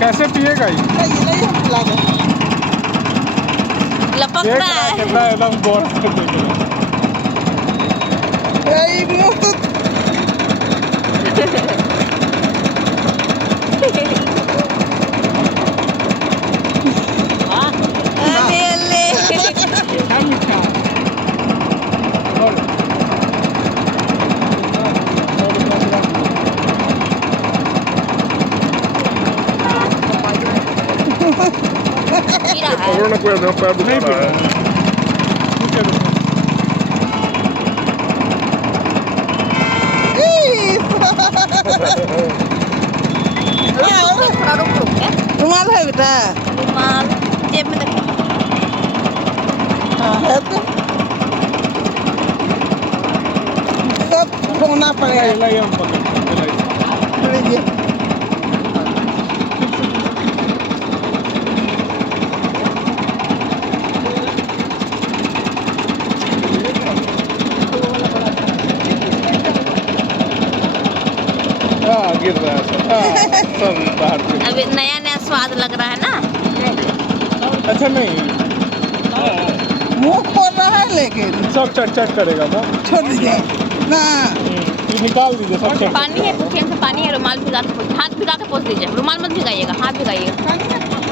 कैसे पिएगा ये? लपक देख रहा है। कितना एकदम गौर से देख रहा है। अरे ले। पी रहा है। पकड़ो ना कोई अपना पैर दुखा नहीं रहा है। थोड़ा रुक रुक के। रुमाल है बेटा? रुमाल जेब में देखो। हाँ है तो सब ढूंढना पड़ेगा। लाइए हम पकड़ लाइए। लीजिए। हाँ गिर रहा है सब। हाँ, सब बाहर गिर। अभी नया नया स्वाद लग रहा है ना। अच्छा नहीं मुंह खोल रहा है लेकिन सब चट चट करेगा ना। छोड़ दीजिए ना। ये निकाल दीजिए सब चट। पानी है, पुखिया से पानी है। रुमाल भिगा के हाथ भिगा के पोंछ दीजिए। रुमाल मत भिगाइएगा, हाथ भिगाइएगा।